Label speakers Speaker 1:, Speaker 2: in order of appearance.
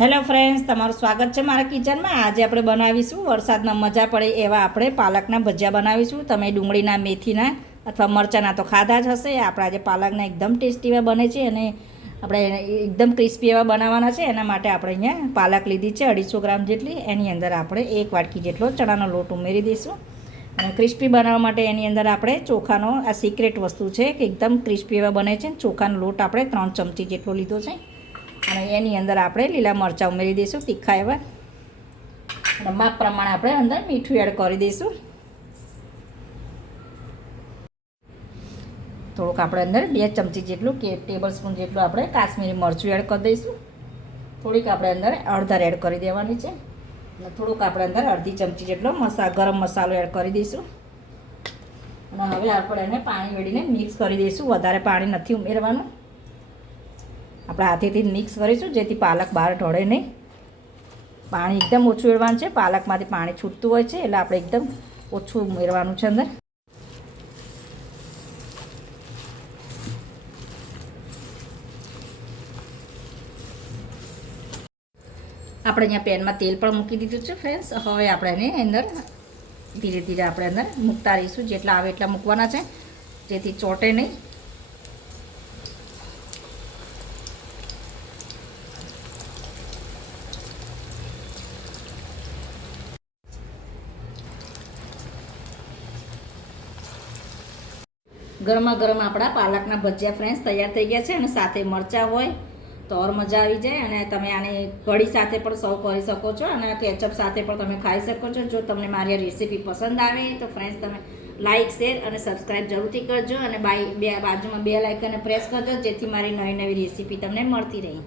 Speaker 1: Hello friends, તમારું સ્વાગત છે મારા કિચનમાં. આજે આપણે બનાવીશું વરસાદમાં મજા પડે એવા આપણે પાલકના ભજીયા બનાવીશું. તમે ડુંગળીના, મેથીના અથવા મરચાંના તો ખાધા જ હશે. આપણે આજે પાલકના એકદમ ટેસ્ટી એવા બને છે અને આપણે એકદમ ક્રિસ્પી એવા બનાવવાના છે. એના માટે આપણે અહીંયા પાલક લીધી છે અઢીસો ગ્રામ જેટલી. એની અંદર આપણે એક વાટકી જેટલો ચણાનો લોટ ઉમેરી દઈશું. અને ક્રિસ્પી બનાવવા માટે એની અંદર આપણે ચોખાનો આ સિક્રેટ વસ્તુ છે કે એકદમ ક્રિસ્પી એવા બને છે. ચોખાનો લોટ આપણે ત્રણ ચમચી જેટલો લીધો છે. અને એની અંદર આપણે લીલા મરચાં ઉમેરી દઈશું, તીખા એવા. અને માપ પ્રમાણે આપણે અંદર મીઠું એડ કરી દઈશું. થોડુંક આપણે અંદર બે ચમચી જેટલું કે ટેબલ સ્પૂન જેટલું આપણે કાશ્મીરી મરચું એડ કરી દઈશું. થોડીક આપણે અંદર અડધા એડ કરી દેવાની છે. અને થોડુંક આપણે અંદર અડધી ચમચી જેટલો મસા, ગરમ મસાલો એડ કરી દઈશું. અને હવે આપણે એને પાણી વેડીને મિક્સ કરી દઈશું. વધારે પાણી નથી ઉમેરવાનું. આપણે હાથેથી મિક્સ કરીશું, જેથી પાલક બહાર ઢળે નહીં. પાણી એકદમ ઓછું ઉમેરવાનું છે, પાલકમાંથી પાણી છૂટતું હોય છે, એટલે આપણે એકદમ ઓછું ઉમેરવાનું છે અંદર. આપણે અહીંયા પેનમાં તેલ પણ મૂકી દીધું છે ફ્રેન્ડ્સ હવે આપણે એને અંદર ધીરે ધીરે આપણે અંદર મૂકતા રહીશું, જેટલા આવે એટલા મૂકવાના છે, જેથી ચોટે નહીં. ગરમા ગરમ આપણા પાલકના ભજીયા ફ્રેન્ડ્સ તૈયાર થઈ ગયા છે અને સાથે મરચાં હોય તો ઓર મજા આવી જાય અને તમે આને કઢી સાથે પણ સર્વ કરી શકો છો અને કેચઅપ સાથે પણ તમે ખાઈ શકો છો. જો તમને મારી આ રેસીપી પસંદ આવે તો ફ્રેન્ડ્સ તમે લાઇક શેર અને સબસ્ક્રાઇબ જરૂરથી કરજો અને બાય બે બાજુમાં બે લાઇકને પ્રેસ કરજો જેથી મારી નવી નવી રેસીપી તમને મળતી રહે.